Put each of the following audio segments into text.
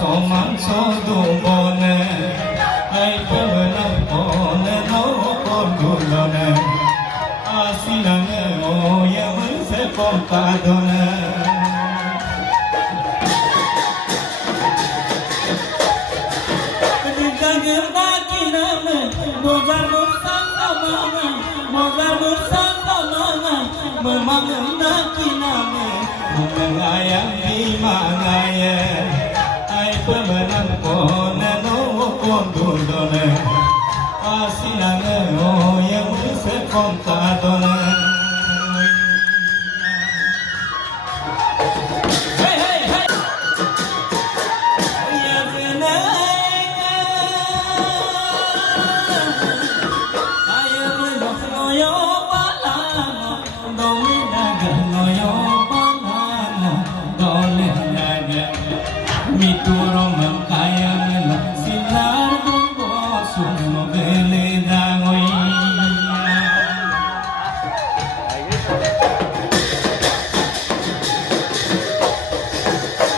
Soman sodubone, ay pemenang pone no pondulone, asinane oye se compadone. Kita kiname, mozar bersama, mozar bersama, memangna kiname, mengayang di mangaya. Pemenang pone no pondulone, asinane oye se contadone. Hey hey hey, ya zene, aye no yo palamo, domina no yo palamo, domina mituro mengkayang sinar bosok mobile dangoi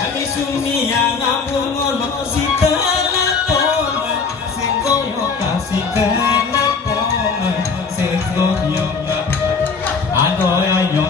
ami sumia ngabungol si telepon singkoyo kasih telepon singkoyo adoy ayo